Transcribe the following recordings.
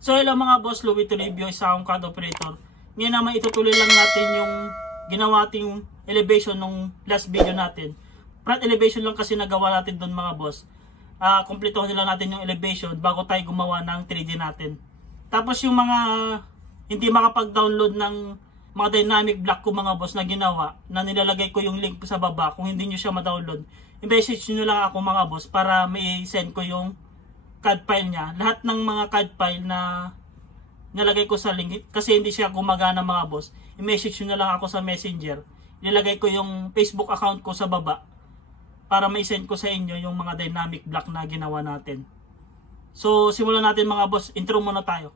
So hello mga boss, Louie Toribio, isa akong CAD operator. Ngayon naman itutuloy lang natin yung ginawa nating elevation nung last video natin. Front elevation lang kasi nagawa natin doon mga boss. Kumplituhin lang natin yung elevation bago tayo gumawa ng 3D natin. Tapos yung mga hindi makapag-download ng mga dynamic block ko mga boss na ginawa, na nilalagay ko yung link sa baba. Kung hindi nyo siya ma-download, i-message nyo lang ako mga boss para may send ko yung CAD file niya. Lahat ng mga CAD file na nilagay ko sa link, kasi hindi siya gumagana mga boss, i-message nyo na lang ako sa messenger. Nilagay ko yung Facebook account ko sa baba para may send ko sa inyo yung mga dynamic block na ginawa natin. So simulan natin mga boss, intro muna tayo.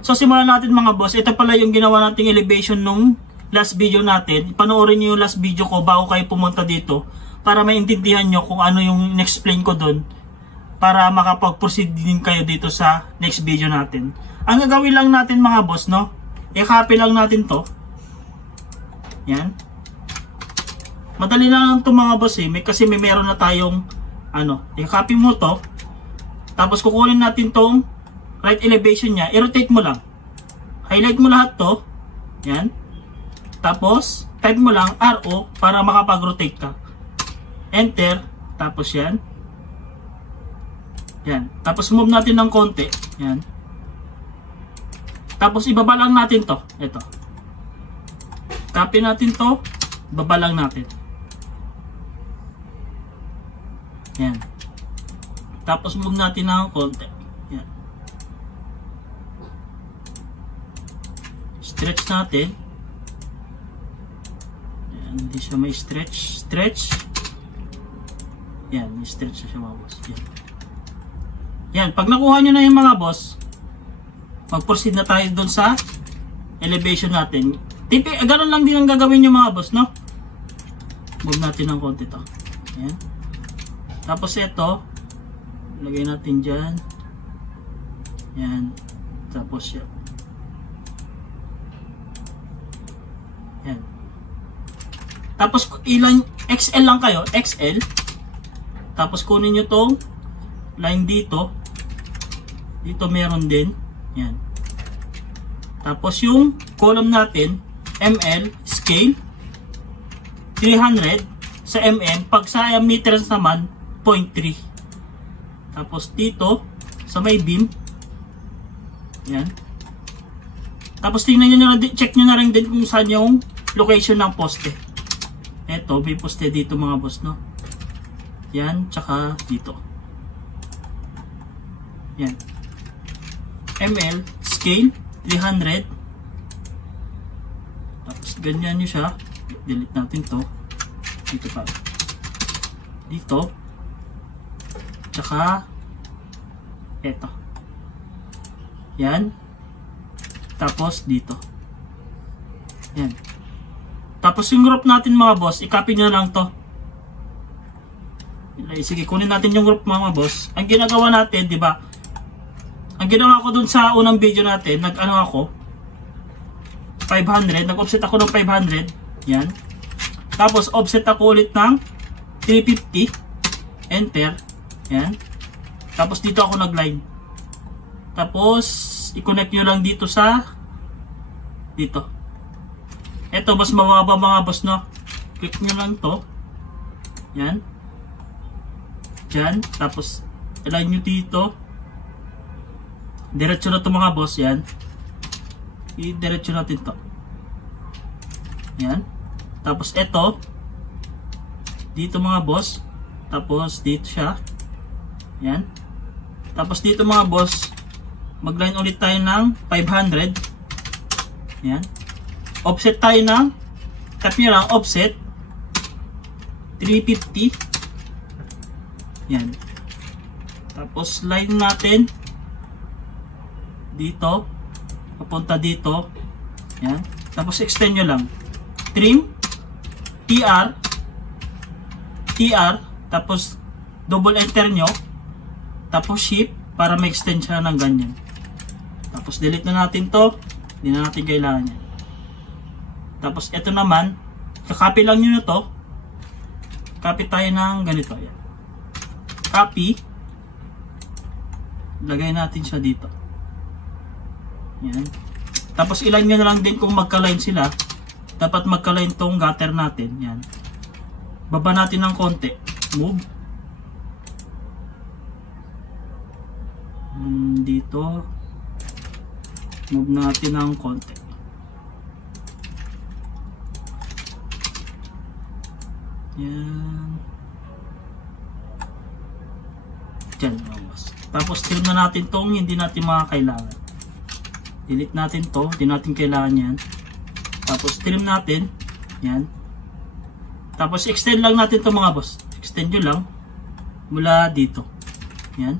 So simulan natin mga boss, ito pala yung ginawa nating elevation nung last video natin. Panoorin niyo yung last video ko bago kayo pumunta dito para maintindihan nyo kung ano yung in-explain ko doon, para makapag-proceed din kayo dito sa next video natin. Ang gagawin lang natin mga boss, no, i-copy lang natin to. Yan. Madali lang to mga boss kasi may meron na tayong i-copy mo to. Tapos kukunin natin tong right elevation nya, i-rotate mo lang. Highlight mo lahat to. Yan. Tapos, type mo lang RO para makapag-rotate ka. Enter. Tapos yan. Yan. Tapos move natin ng konti. Yan. Tapos ibaba lang natin to. Ito. Copy natin to. Ibaba lang natin. Yan. Tapos move natin ng konti. Yan. Stretch natin. Hindi siya may stretch. Yan, may stretch na siya mga boss. Yan. Yan, pag nakuha nyo na yung mga boss, mag-proceed na tayo doon sa elevation natin. Ganun lang din ang gagawin yung mga boss, no? Move natin ng konti to. Yan. Tapos ito, lagay natin dyan. Yan. Tapos yan. Yan. Tapos ilan, XL lang kayo, XL. Tapos kunin nyo tong line dito. Dito meron din. Yan. Tapos yung column natin, ML, scale, 300 sa mm. Pag sa meters naman, 0.3. Tapos dito, sa may beam. Yan. Tapos tingnan nyo na, check nyo na rin din kung saan yung location ng poste. Eto, may poste dito mga boss, no? Yan, tsaka dito. Yan. ML, scale, 300. Tapos ganyan nyo siya. Delete natin to. Dito pa. Dito. Tsaka, eto. Yan. Tapos dito. Yan. Tapos yung group natin mga boss, i-copy nyo lang to. Sige, kunin natin yung group mga boss. Ang ginagawa natin, di ba? Ang ginawa ko dun sa unang video natin, nag-offset ako ng 500. Yan. Tapos offset ako ulit ng 350. Enter. Yan. Tapos dito ako nag-line. Tapos i-connect nyo lang dito sa dito. Ito, mas mababa mga boss, no? Click nyo lang to. Yan. Diyan. Tapos, align nyo dito. Diretso na to mga boss. Yan. I-diretso natin to. Yan. Tapos, ito. Dito mga boss. Tapos, dito siya. Yan. Tapos, dito mga boss. Mag-line ulit tayo ng 500. Yan. Offset tayo ng, tap nyo lang, offset 350. Yan. Tapos line natin dito, papunta dito. Yan. Tapos extend nyo lang. Trim, TR, tapos double enter nyo, tapos shift para ma-extend siya ng ganyan. Tapos delete na natin to, hindi na natin kailangan yan. Tapos ito naman, kakopy lang nyo na to. Copy tayo ng ganito. Ayan. Copy. Lagay natin siya dito. Ayan. Tapos ilan nyo na lang din kung magka-line sila. Dapat magka-line tong gutter natin. Ayan. Baba natin ng konti. Move. Dito. Move natin ng konti. Ayan. Diyan, boss. Tapos trim na natin tong hindi natin makakailangan. Delete natin to, hindi natin kailangan yan. Tapos trim natin. Yan. Tapos extend lang natin to mga boss. Extend nyo lang. Mula dito. Yan.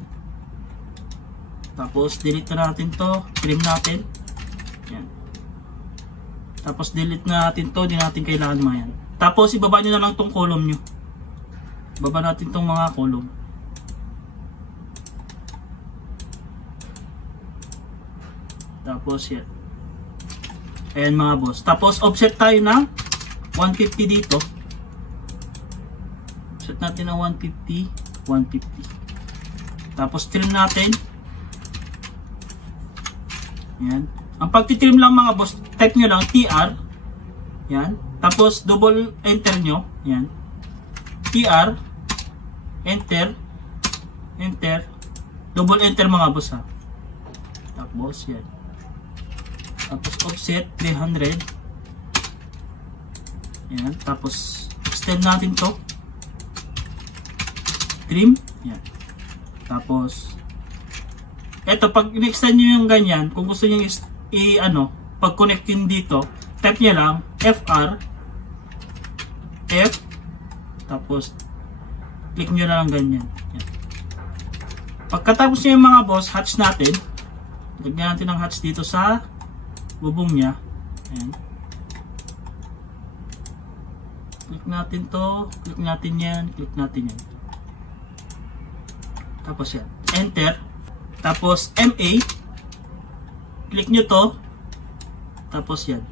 Tapos delete na natin to. Trim natin. Yan. Tapos delete na natin to, hindi natin kailangan mga yan. Tapos ibaba nyo na lang tong column nyo. Ibaba natin tong mga column. Tapos yan. Ayan mga boss. Tapos offset tayo ng 150 dito. Offset natin ng 150. 150. Tapos trim natin. Yan. Ang pagtitrim lang mga boss, type nyo lang TR. Yan. Tapos double enter nyo. Yan. TR. Enter. Enter. Double enter mga boss ha. Tapos yan. Tapos offset 300. Yan. Tapos extend natin to. Trim. Yan. Tapos eto, pag in-extend nyo yung ganyan, kung gusto nyo pag-connect yun dito, type nyo lang FR F. Tapos click nyo na lang ganyan. Yan. Pagkatapos nyo yung mga boss, hatch natin. Lagyan natin ng hatch dito sa bubong niya. Ayan. Click natin to. Click natin yan. Click natin yan. Tapos yan. Enter. Tapos MA. Click nyo to. Tapos yan.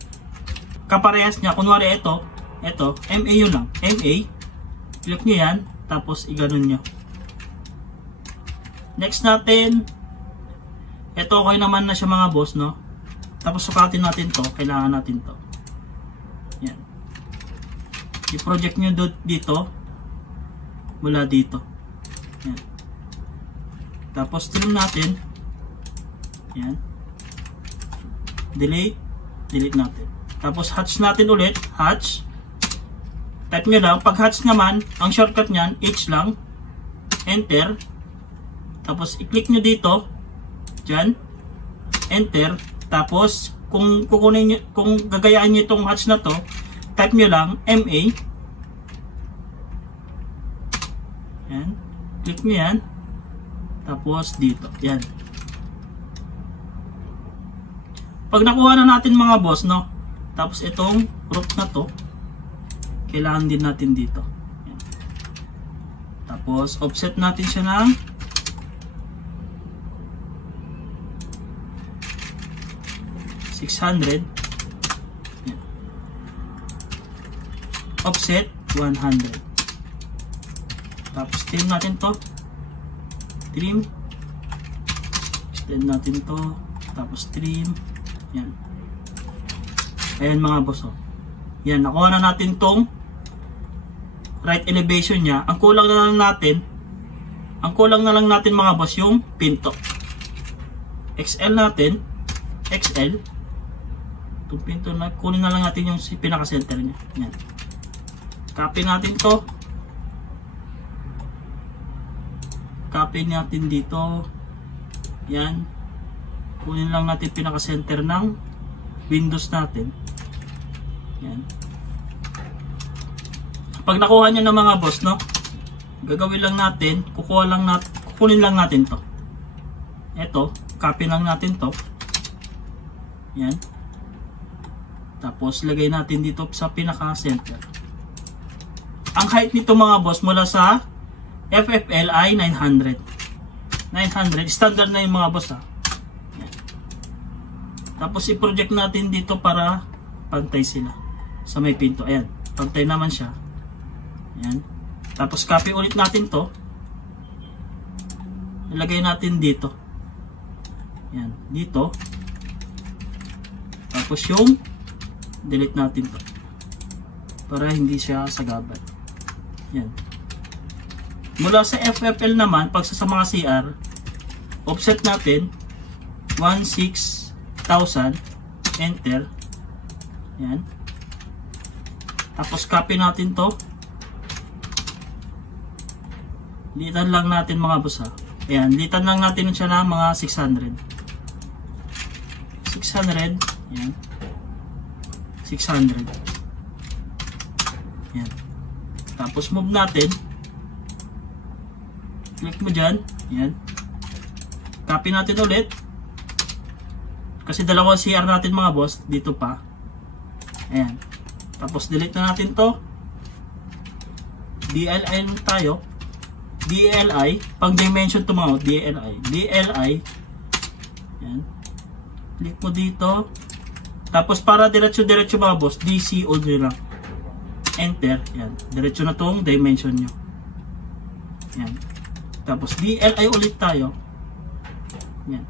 Kaparehas niya. Kunwari ito. Ito. MA yun lang. MA. Click nyo yan. Tapos iganon nyo. Next natin. Ito okay naman na siya mga boss, no? Tapos sukatin natin to. Kailangan natin to. Yan. I-project nyo dito. Mula dito. Yan. Tapos trim natin. Yan. Delete. Delete natin. Tapos hatch natin ulit. Hatch. Type nyo lang. Pag hatch naman, ang shortcut nyan, H lang. Enter. Tapos i-click nyo dito. Dyan. Enter. Tapos, kung gagayaan nyo itong hatch na to, type nyo lang MA. Yan. Click nyo yan. Tapos, dito. Yan. Pag nakuha na natin mga boss, no? Tapos, itong roof na to, kailangan din natin dito. Yan. Tapos, offset natin siya ng 600. Yan. Offset 100. Tapos trim natin to. Trim. Extend natin to. Tapos trim. Yan. Ayan mga boss. Oh. Yan. Nakuha na natin tong right elevation niya. Ang kulang na lang natin mga boss yung pinto. XL natin. XL. Itong pinto na, kunin na lang natin yung pinaka-center niya. Yan. Copy natin to. Copy natin dito. Yan. Kunin lang natin pinaka-center ng windows natin. Yan. Pag nakuha nyo ng mga boss, no? Gagawin lang natin, kukunin lang natin to. Ito, copy lang natin to. Yan. Tapos lagay natin dito sa pinaka-center. Ang height nito mga boss mula sa FFL ay 900. 900, standard na yung mga boss ha. Yan. Tapos i-project natin dito para pantay sila sa may pinto. Ayan, pantay naman siya. Ayan. Tapos copy ulit natin to. Ilagay natin dito. Yan, dito. Tapos yung delete natin to. Para hindi siya sagabal. Yan. Mula sa FFL naman, pag sa mga CR, offset natin 16,000, enter. Yan. Tapos copy natin to. Litan lang natin mga boss ha. Ayan, litan lang natin siya na mga 600. 600. Ayan. 600. Ayan. Tapos move natin. Click mo dyan. Ayan. Copy natin ulit. Kasi dalawang CR natin mga boss. Dito pa. Ayan. Tapos delete na natin to. DLI tayo. DLI. Pang dimension to mga DLI. DLI. Ayan. Click mo dito. Tapos para diretso-diretso mga boss, DC o lang. Enter. Ayan. Diretso na tong dimension nyo. Ayan. Tapos DLI ulit tayo. Ayan.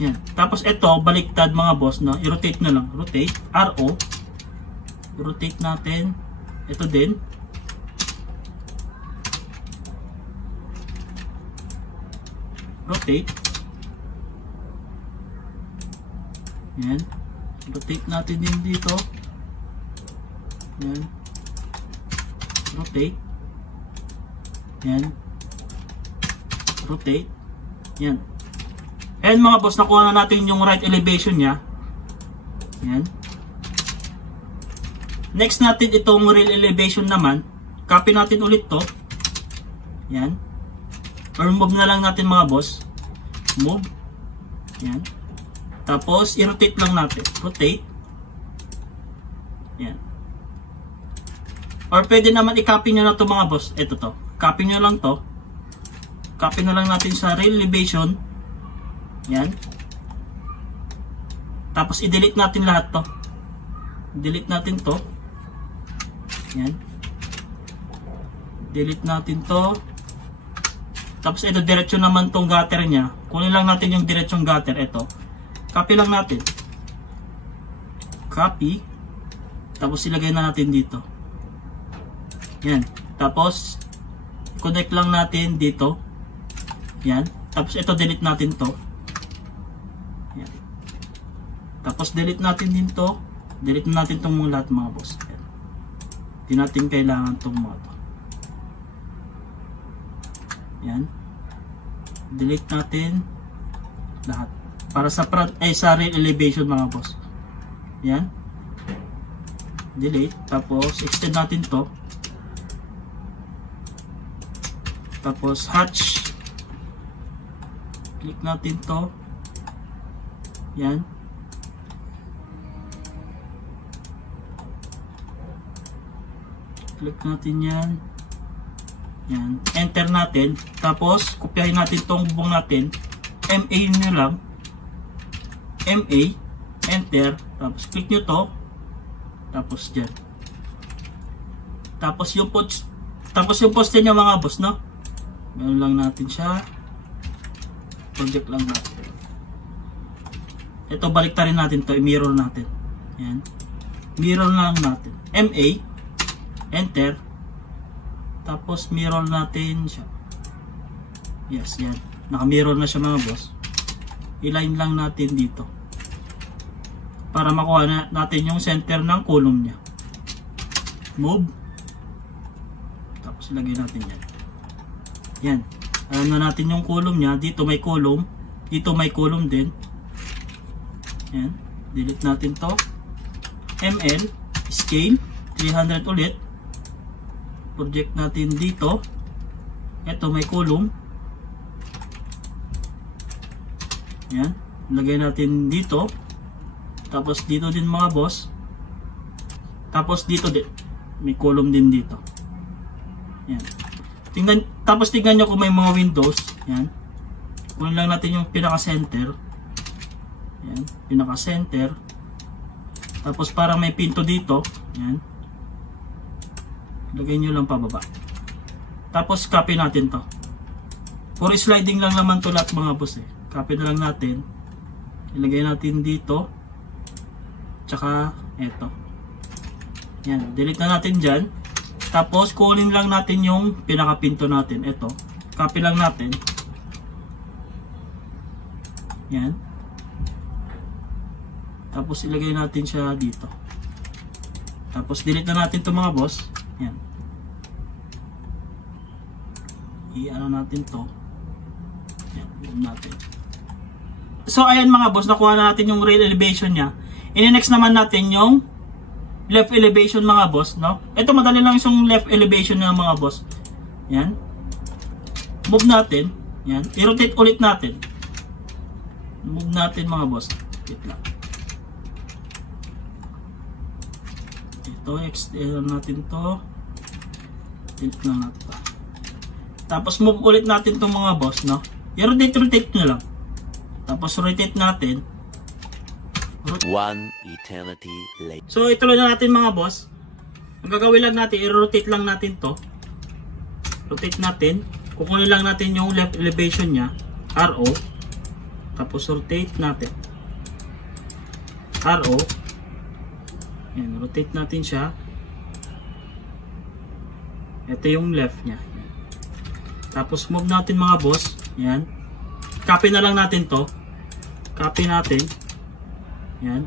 Yan. Tapos ito, baliktad mga boss, no? I-rotate na lang. Rotate. RO. I-rotate natin. Ito din. Rotate. Yan. Rotate natin din dito. Yan. Rotate. Yan. Rotate. Yan. And mga boss, nakuha na natin yung right elevation niya. Yan. Next natin itong rear elevation naman. Copy natin ulit to. Yan. Or move na lang natin mga boss. Move. Yan. Tapos i-rotate lang natin. Rotate. Yan. Or pwede naman i-copy nyo na to mga boss. Ito to. Copy nyo lang to. Copy na lang natin sa rear elevation. Yan. Tapos i-delete natin lahat to. Delete natin to. Yan. Delete natin to. Tapos ito diretso naman tong gutter niya. Kunin lang natin yung diretsong gutter. Ito. Copy lang natin. Copy. Tapos ilagay na natin dito. Yan. Tapos connect lang natin dito. Yan. Tapos ito delete natin to. Yan. Tapos delete natin din to. Delete natin itong mga lahat mga boss. Yan. Hindi natin kailangan itong mga to. Yan. Delete natin lahat. Para sa front ay sa rear elevation mga boss. Yan. Delete. Tapos extend natin to. Tapos hatch. Click natin to. Yan. Click natin yan. Yan. Enter natin. Tapos kopyahin natin tong bubong natin. MA nyo lang. MA. Enter. Tapos click nyo to. Tapos dyan. Tapos yung poste nyo mga boss, no? Meron lang natin siya. Project lang natin. Ito baliktarin natin to, i-mirror natin. Yan. Mirror lang natin. MA. Enter. Tapos mirror natin siya. Yes, yan. Naka-mirror na siya mga boss. I-line lang natin dito. Para makuha natin yung center ng column niya. Move. Tapos ilagay natin yan. Yan. Alam na natin yung column niya. Dito may column. Dito may column din. Yan. Delete natin to. ML. Scale. 300 ulit. Project natin dito. Ito may column. Yan. Lagay natin dito. Tapos dito din mga boss. Tapos dito din. May column din dito. Yan. Tapos tingnan nyo kung may mga windows. Yan. Kunin lang natin yung pinaka-center. Yan. Pinaka-center. Tapos parang may pinto dito. Yan. Lagay nyo lang pababa. Tapos copy natin to. For sliding lang naman to lahat mga boss eh. Copy na lang natin. Ilagay natin dito. Tsaka eto. Yan. Delete na natin dyan. Tapos kunin lang natin yung pinaka-pinto natin. Eto. Copy lang natin. Yan. Tapos ilagay natin siya dito. Tapos delete na natin to mga boss. Yan. I-ano natin to. Yan. Move natin. So ayan mga boss. Nakuha na natin yung rail elevation nya. I-next naman natin yung left elevation mga boss. No? Ito madali lang yung left elevation ng mga boss. Yan. Move natin. Yan. I-rotate ulit natin. Move natin mga boss. Wait lang. Ito, extend natin to. Tilt na natin to. Tapos move ulit natin itong mga boss, no? I-rotate nyo lang. Tapos rotate natin. One eternity later. So ituloy na natin mga boss. Ang gagawin lang natin, i-rotate lang natin to. Rotate natin. Kukunin lang natin yung left elevation nya. RO. Tapos rotate natin. RO. Yan, rotate natin siya. Ito yung left nya. Tapos move natin mga boss. Yan. Copy na lang natin to. Copy natin. Yan.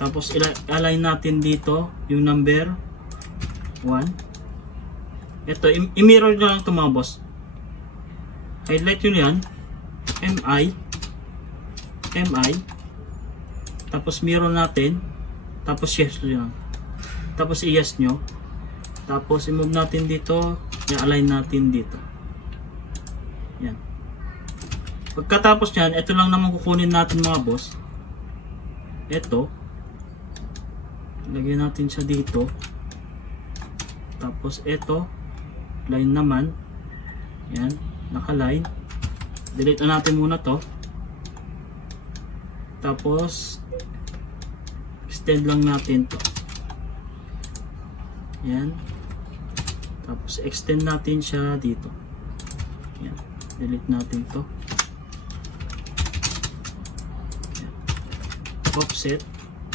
Tapos align natin dito yung number 1. Ito, i-mirror nyo lang ito mga boss. Highlight nyo yan. MI. Tapos mirror natin. Tapos yes nyo lang. Tapos i-yes nyo. Tapos i-move natin dito. I-align natin dito. Yan. Pagkatapos nyan, ito lang naman kukunin natin mga boss. Ito. Lagyan natin siya dito. Tapos ito. Line naman. Yan. Naka-line. Delete na natin muna to. Tapos extend lang natin to. Yan. Tapos extend natin siya dito. Yan. Delete natin to. Yan. Offset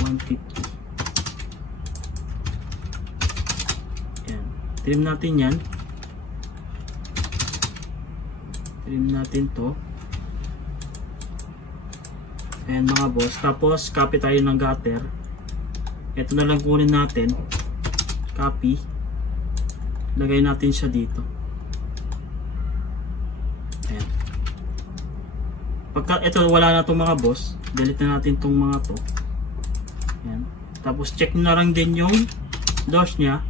150. Yan. Trim natin yan. Trim natin to. Ayan mga boss. Tapos copy tayo ng gutter. Ito na lang kunin natin. Copy. Lagay natin siya dito. Ayan. Pagka ito wala na itong mga boss, delete na natin itong mga to. Ayan. Tapos check na lang din yung doors nya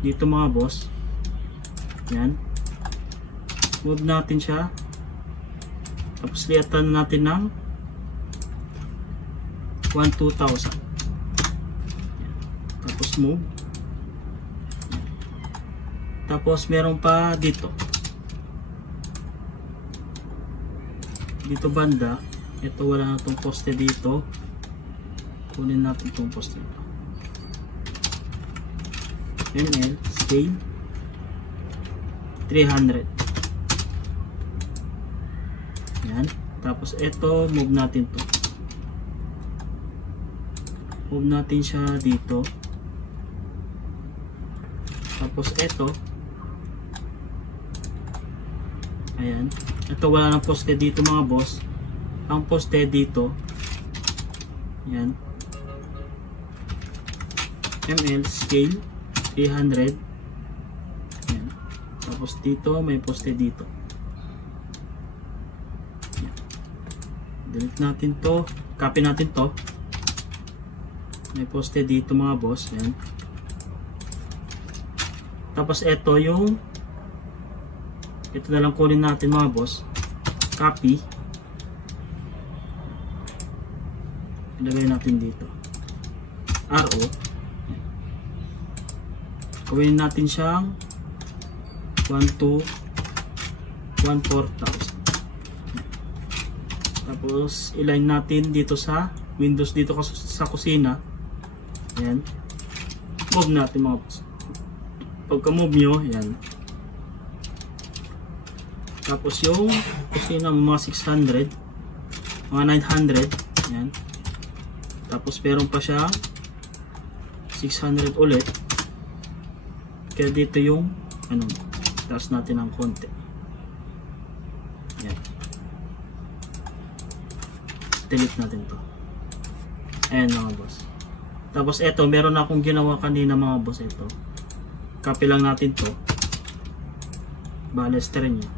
dito mga boss. Ayan. Move natin siya. Tapos liatan natin ng 1,2,000. Tapos move. Tapos meron pa dito. Dito banda. Ito wala na itong poste dito. Kunin natin itong poste dito. ML scale 300. Yan. Tapos ito move natin to. Move natin siya dito. Tapos ito. Ayan. Ito wala nang poste dito mga boss. Ang poste dito. Ayan. ML scale 300. Ayan. Tapos dito may poste dito. Ayan. Delete natin to. Copy natin to. May poste dito mga boss. Ayan. Tapos ito yung ito na lang kunin natin mga boss. Copy. Ilagay natin dito. RO. Gawin natin siyang 1,4,000. Tapos iline natin dito sa windows dito sa kusina. Ayan. Move natin mga boss. Pagka move nyo, yan. Tapos yung kusina mo mga 600, mga 900, yan. Tapos meron pa siya 600 ulit. Kaya dito yung ano, taas natin ng konti. Yan. Delete natin to. Ayan mga boss. Tapos eto, meron akong ginawa kanina mga boss. Ito, copy lang natin to. Balester niya.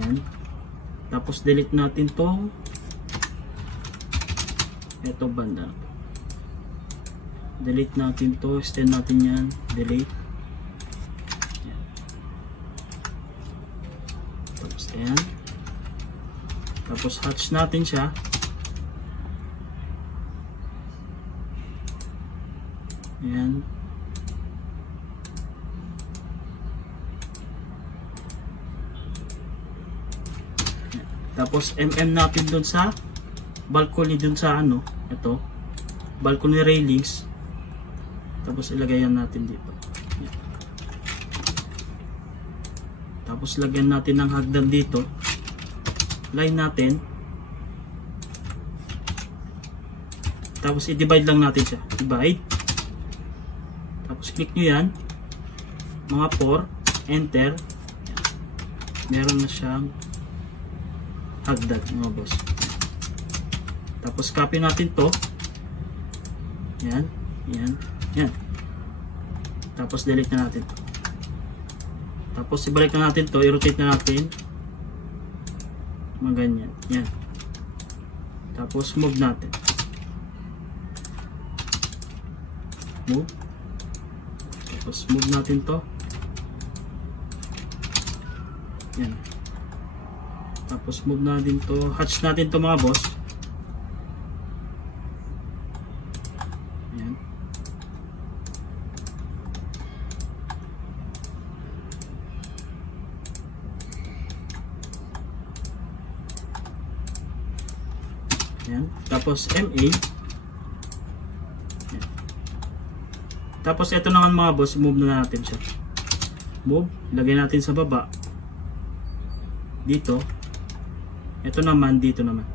Yan. Tapos delete natin tong ito banda. Delete natin to, extend natin yan, delete. Yan. Tapos ayan. Tapos hatch natin siya. Ayan. Tapos natin dun sa balcony, dun sa ano, ito, balcony railings. Tapos ilagayan natin dito. Yan. Tapos lagyan natin ng hagdan dito. Line natin. Tapos i-divide lang natin siya. Divide. Tapos click nyo yan. Mga 4. Enter. Yan. Meron na siyang hagdan mga boss. Tapos copy natin to. Yan. Yan. Yan. Tapos delete na natin to. Tapos ibalik na natin to. I-rotate na natin. Mga ganyan. Yan. Tapos move natin. Move. Tapos move natin to. Yan. Tapos move natin to. Hatch natin to mga boss. Yan. Yan. Tapos MA. Yan. Tapos ito naman mga boss, move na natin siya. Move. Lagay natin sa baba. Dito. Ito naman, dito naman.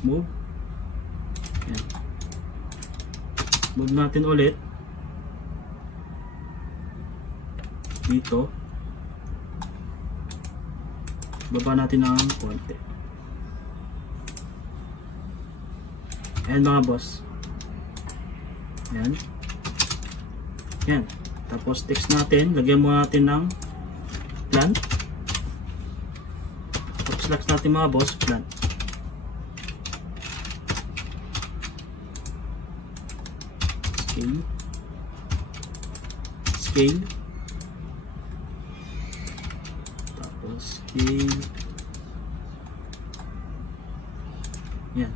Move. Yan. Move natin ulit. Dito. Baba natin ng konti. Ayan mga boss. Yan. Yan. Tapos text natin. Lagyan mo natin ng plan. Tapos locks natin mga boss. Plan. Scale. Scale. Tapos scale. Yan.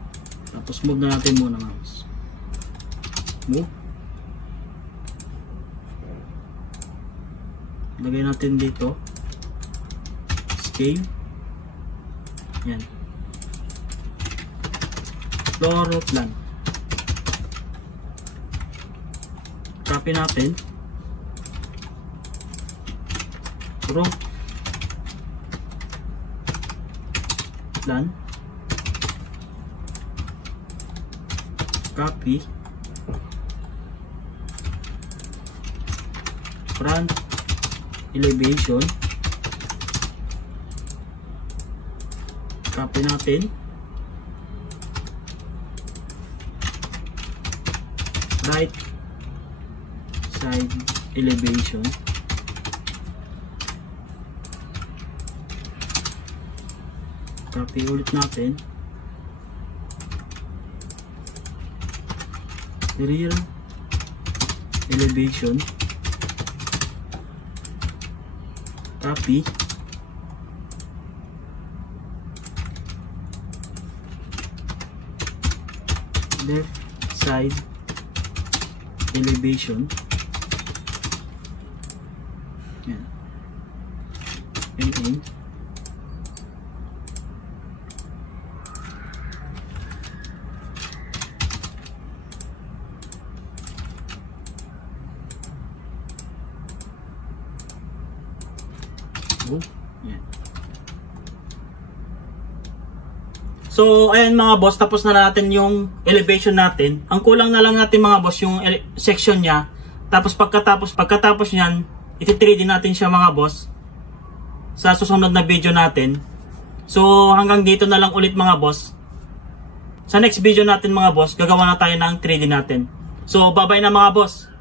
Tapos move na natin muna mga boss. Move. Lagay natin dito. Scale. Yan. Floor plan. Copy natin. Roof plan. Copy. Front elevation. Copy natin. Right side elevation. Copy ulit natin. Rear elevation. Copy. Left side elevation. Yan. And Yan. So, ayan mga boss, tapos na natin yung elevation natin. Ang kulang na lang natin mga boss, yung section niya. Tapos pagkatapos niyan, iti-3D natin siya mga boss sa susunod na video natin. So, hanggang dito na lang ulit mga boss. Sa next video natin mga boss, gagawa na tayo ng 3D natin. So, bye-bye na mga boss.